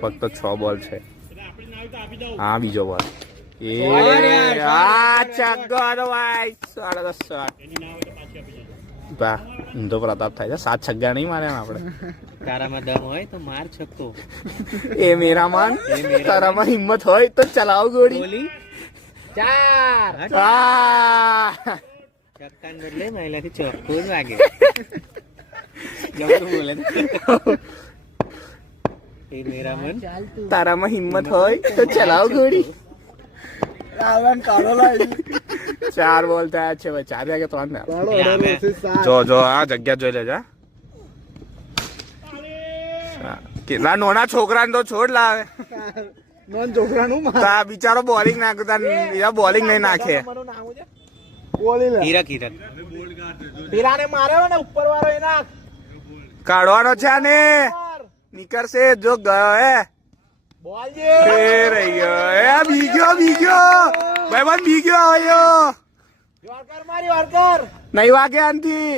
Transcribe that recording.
ફક્ત 6 બોલ છે. હા બીજો બોલ એ છગ્ગો હતો ભાઈ. 10.5 વાહ ઊંધો પ્રતાપ થાય છે. 7 છગ્ગા નહીં માર્યા આપણે. તારામાં દમ હોય તો માર છક્કો. એ મેરા માન તારામાં હિંમત હોય તો ચલાવ ગોળી. 4 આ છક્કાને બદલે મહિલાથી ચોખ્ખો જ વાગે. બોલે એ મેરા મન તારામાં હિંમત હોય તો ચલાવ ગોળી. 4 બોલ થયા છે ભાઈ. 4 વાગે 3 થયા. જો આ જગ્યા જોઈ લેજો. કેટલા નોના છોકરાને તો છોડ લાવે. બિચારો બોલિંગ નાખતા બોલિંગ નહીં નાખે. હીરક હીરક કાઢવાનો છે ને નીકળશે જો ગયો હે. રહી ગયો એ બીગ્યો ભાઈ બંધ બીગ્યો આવ્યો. નહીં વાગે આનથી